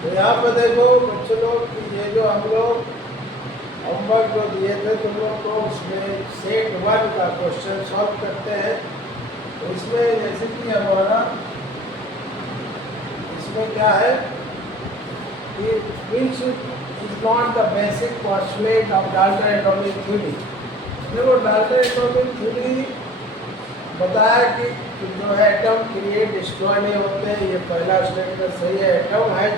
तो यहाँ पर देखो बच्चों लोग कि ये जो हम लोग होमवर्क जो दिए थे तुम लोग को, उसमें सेट 1 का क्वेश्चन सॉल्व करते हैं। तो इसमें जैसे कि हमारा इसमें क्या है कि which is not the basic postulate of Dalton atomic theory. देखो डाल्टन एटॉमिक थ्योरी बताया कि जो है एटम क्रिएट डिस्ट्रॉय नहीं होते हैं, ये पहला स्टेटमेंट सही है। एटम है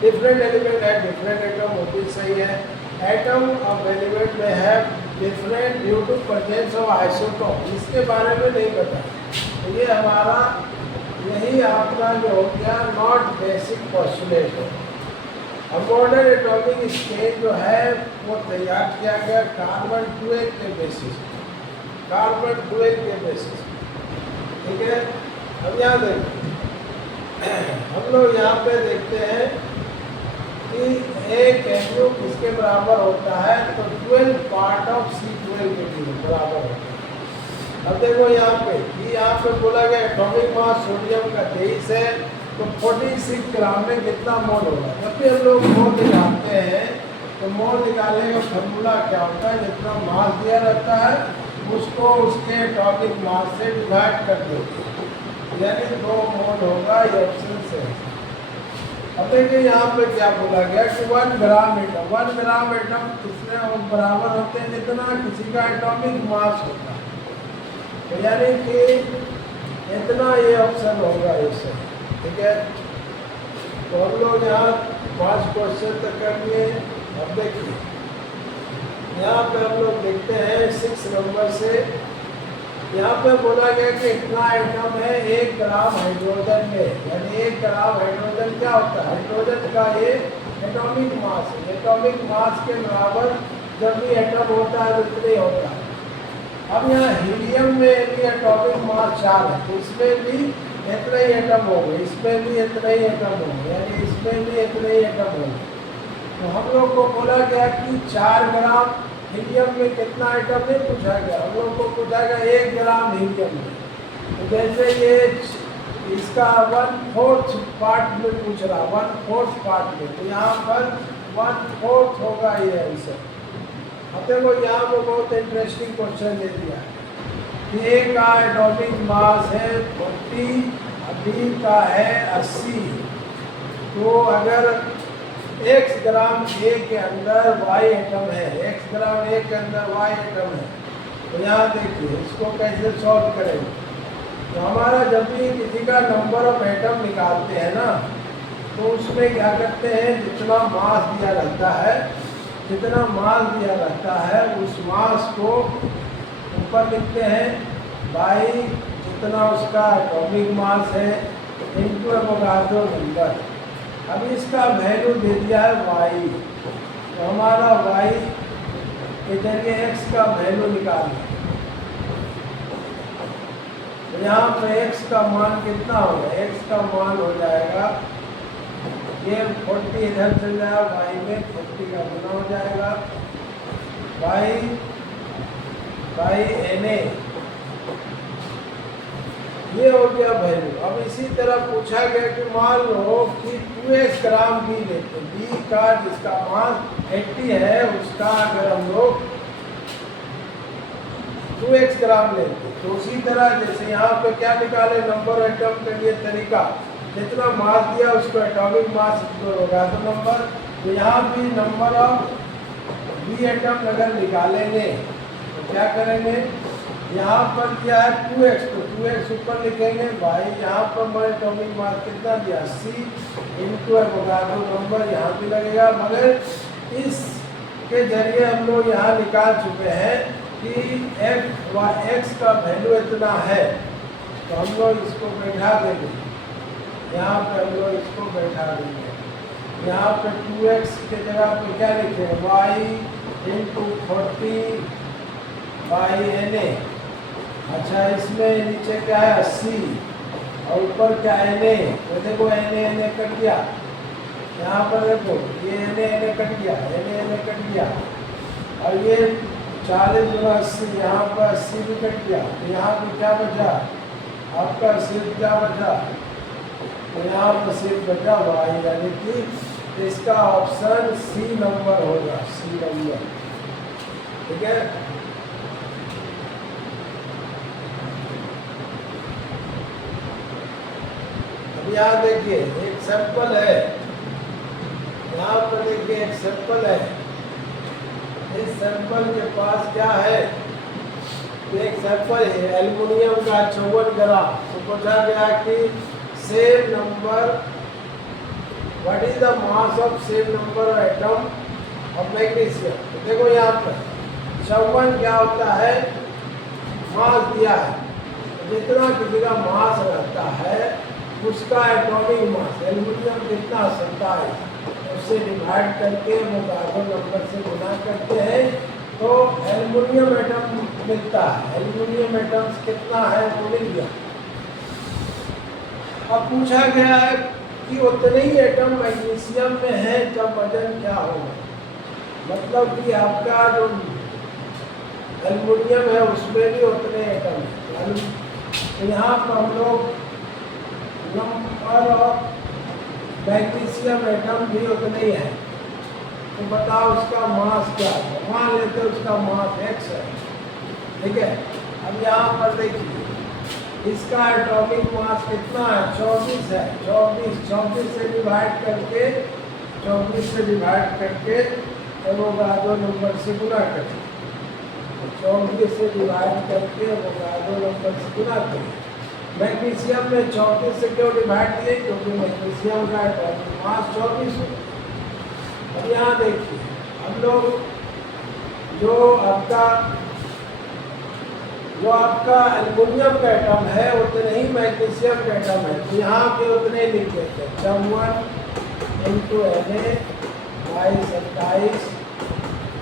डिफरेंट एलिमेंट है, डिफरेंट एटम वो भी सही है। एटम ऑफ एलिमेंट में है different due to presence of isotope, इसके बारे में नहीं पता। तो ये हमारा यही आपका जो हो गया नॉट बेसिक पोस्टुलेट है। अब मॉडर्न एटॉमिक स्केल जो है वो तैयार किया गया कार्बन 12 के बेसिस, कार्बन 12 के बेसिस, ठीक है। अब यहाँ देखो हम लोग यहाँ पे देखते हैं कि एक एमयू किसके बराबर होता है, तो 12 पार्ट ऑफ C12 के बराबर होता है। अब देखो यहाँ पे कि यहाँ पे बोला गया एटॉमिक मास सोडियम का 23 है, तो 46 ग्राम में कितना मोल होगा। जब भी हम लोग मोल निकालते हैं तो मोल निकालने का फॉर्मूला क्या होता है, जितना मास दिया रहता है उसको उसके एटॉमिक मास से डिवाइड कर दो, यानी 2 मोल होगा। ये ऑप्शन से। अब देखिए यहाँ पे क्या बोला गया कि 1 ग्राम एटम, 1 ग्राम एटम कितने बराबर होते हैं, जितना किसी का एटॉमिक मास होता है। तो यानी कि इतना ये ऑप्शन होगा इससे, ठीक है। तो हम लोग यहाँ 5 क्वेश्चन तक कर लिए। अब देखिए यहाँ पे हम लोग देखते हैं 6 नंबर से। यहाँ पे बोला गया कि इतना एटम है 1 ग्राम हाइड्रोजन में, यानी 1 ग्राम हाइड्रोजन क्या होता है, हाइड्रोजन का ये एटॉमिक मास है। एटॉमिक मास के बराबर जब भी एटम होता है तो इतने होता है। अब यहाँ हीलियम में यदि एटॉमिक मास 4 है तो इसमें भी इतना ही एटम होंगे, इसमें भी इतना ही एटम होंगे, यानी इसमें भी इतने ही एटम होंगे। तो हम लोग को बोला गया कि 4 ग्राम हीलियम में कितना आइटम नहीं पूछा गया, हम लोग को पूछा गया 1 ग्राम हीलियम में। तो जैसे ये इसका 1/4 पार्ट में पूछ रहा, 1/4 पार्ट में, तो यहाँ पर 1/4 होगा ये आंसर। अब देखो यहाँ पर बहुत इंटरेस्टिंग क्वेश्चन दे दिया कि ए का एटॉमिक मास है 40, बी का है 80। तो अगर x ग्राम A के अंदर y एटम है, x ग्राम A के अंदर y एटम है, तो यहाँ देखिए इसको कैसे सॉल्व करेंगे। तो हमारा जब भी किसी का नंबर ऑफ एटम निकालते हैं ना, तो उसमें क्या करते हैं, जितना मास दिया रहता है, जितना मास दिया रहता है उस मास को ऊपर लिखते हैं बाई जितना उसका एटॉमिक मास है इनटू एवोगाड्रो नंबर। अब इसका वैल्यू दे दिया है y, तो हमारा y के जरिए x का वैल्यू निकालें। तो यहाँ पे x का मान कितना होगा, x का मान हो जाएगा ये 40 इधर चल जाएगा, y में 40 का गुना हो जाएगा, y बाई Na, ये हो गया वैल्यू। अब इसी तरह पूछा गया कि मान लो कि 2x ग्राम बी लेते, बी का जिसका मान 80 है उसका अगर हम लोग 2x ग्राम लेते, तो उसी तरह जैसे यहाँ पे क्या निकाले नंबर एटम के लिए तरीका, जितना मास दिया उसको एटॉमिक मास होगा तो नंबर। तो यहाँ भी नंबर ऑफ बी एटम अगर निकालेंगे तो क्या करेंगे, यहाँ पर क्या है 2x, तो 2x ऊपर लिखेंगे, भाई यहाँ पर मैं एटॉमिक मास कितना दिया 80 इनटू एवोगाड्रो नंबर यहाँ भी लगेगा। मगर इसके जरिए हम लोग यहाँ निकाल चुके हैं कि x का वैल्यू इतना है, तो हम लोग इसको बैठा देंगे, यहाँ पे हम लोग इसको बैठा देंगे। यहाँ पे 2x के जगह पे क्या लिखेंगे y इंटू 40 बाई Na। अच्छा इसमें नीचे क्या है 80 और ऊपर क्या है Na, तो देखो Na कट गया, यहाँ पर देखो ये Na कट गया, Na कट गया, और ये 40 गुना 80, यहाँ पर 80 भी कट गया, तो यहाँ पे क्या बचा आपका सिर्फ क्या बचा, तो यहाँ पर सिर्फ बचा वाई, यानी कि इसका ऑप्शन सी नंबर होगा, सी नंबर। ठीक है, अब यहाँ देखिए एक सैंपल है, यहाँ पर देखिए एक सैंपल है। इस सैंपल के पास क्या है, एक सैंपल है एल्युमिनियम का 54 ग्राम। तो पूछा गया कि same number, what is the mass of same number atom of magnesium. तो देखो यहाँ पर 54 क्या होता है, मास दिया है, जितना किसी का मास रहता है उसका एटॉमिक मास, एल्युमिनियम कितना 27, उससे डिवाइड करके वो कार्बन नंबर से गुना करते हैं तो एल्युमिनियम एटम मिलता है। एल्युमिनियम एटम्स कितना है वो मिल गया। अब पूछा गया है कि उतने ही एटम मैग्नीशियम में है तब वजन क्या होगा, मतलब कि आपका जो एल्युमिनियम है उसमें भी उतने एटम है। तो यहाँ पर हम लोग नंबर ऑफ मैग्नीशियम एटम भी उतने ही है, तो बताओ उसका मास क्या है। मान लेते उसका मास x है, ठीक है। अब यहाँ पर देखिए इसका एटॉमिक मास कितना है, 24 है। 24 से डिवाइड करके, 24 से डिवाइड करके तो वो दो नंबर से गुना करें, 24 से डिवाइड करके वो दो नंबर से गुना करें। मैग्नीशियम में 34 से क्यों डिवाइड दिए, क्योंकि मैग्नीशियम का एटॉमिक मास 24 है। अब यहाँ देखिए हम लोग जो आपका एल्युमिनियम का एटम है उतने ही मैग्नीशियम का एटम है, तो यहाँ पे उतने लिख देते हैं 54 into Na by 27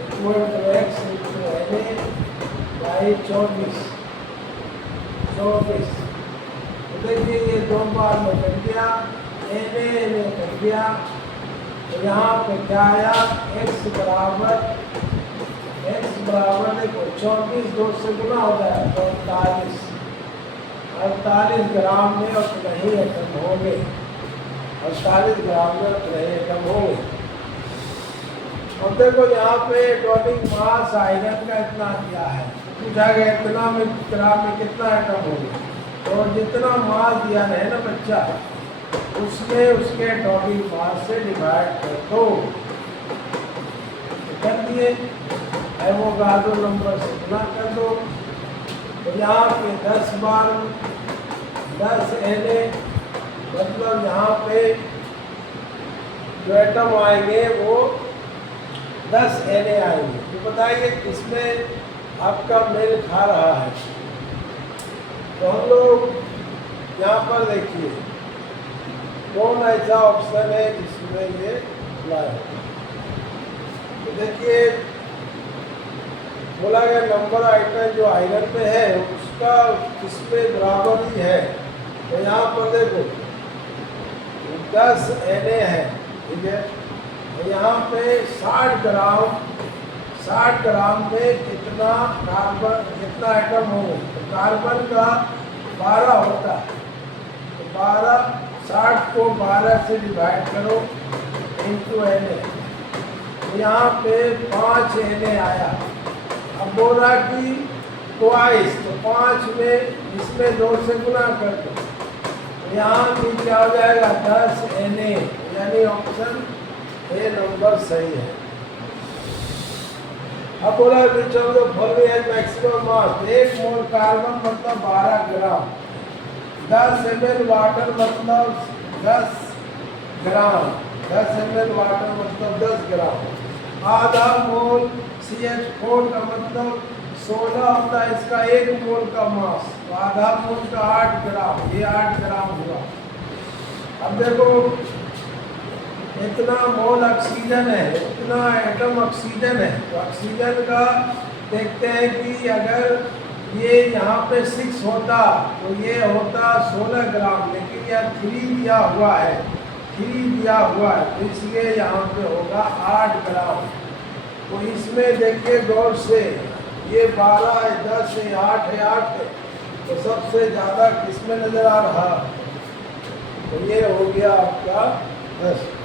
equal to x into Na by 24। तो देखिए ये दो बार में कट गया, Na कट गया, तो यहाँ पे क्या आया, x बराबर देखो 24 2 से गुना हो जाए तो 48 ग्राम में उतना ही एटम होंगे, 48 ग्राम में उतना ही एटम होंगे। अब देखो यहाँ पे एटॉमिक मास आयरन का इतना दिया है, पूछा गया इतना में ग्राम में कितना एटम होंगे, तो जितना मास दिया है ना बच्चा उसमें उसके एटॉमिक मास से डिवाइड कर दो, कर दिए। एवोगाड्रो नंबर से गुना कर दो, तो यहाँ पे 10 बार 10 Na, मतलब यहाँ पे जो एटम आएंगे वो 10 Na आएंगे। तो बताइए किसमें आपका मेल खा रहा है। तो हम लोग यहाँ पर देखिए कौन ऐसा ऑप्शन है जिसमें ये लाए। तो देखिए बोला गया नंबर आइटम जो आयरन में है उसका इसमें बराबर ही है, तो यहाँ पर देखो 10 Na है, ठीक है। तो यहाँ पे 60 ग्राम में कितना कार्बन, कितना आइटम होगा, तो कार्बन का 12 होता है, तो 60 को 12 से डिवाइड करो इंटू Na, तो यहाँ पे 5 Na आया। अब बोला कि ट्वाइस, तो 5 में इसमें 2 से गुना कर दो, तो यहाँ भी क्या हो जाएगा 10 Na, यानी ऑप्शन ए नंबर सही है। अब बोला which of the following has maximum mass, 1 mole carbon मतलब 12 ग्राम, 10 ml वाटर मतलब 10 ग्राम, 10 ml वाटर मतलब 10 ग्राम, आधा मोल CH4 का मतलब 16 होता है, इसका 1 मोल का मास, तो आधा मोल का 8 ग्राम, ये 8 ग्राम हुआ। अब देखो इतना मोल ऑक्सीजन है, इतना एटम ऑक्सीजन है, तो ऑक्सीजन का देखते हैं कि अगर ये यहाँ पे 6 होता तो ये होता 16 ग्राम, लेकिन यह 3 दिया हुआ है, 3 दिया हुआ है, तो इसलिए यहाँ पे होगा 8 ग्राम। तो इसमें देखिए गौर से ये 12 है, 10 है, 8 है, 8 है, तो सबसे ज़्यादा किसमें नज़र आ रहा? तो ये हो गया आपका 10।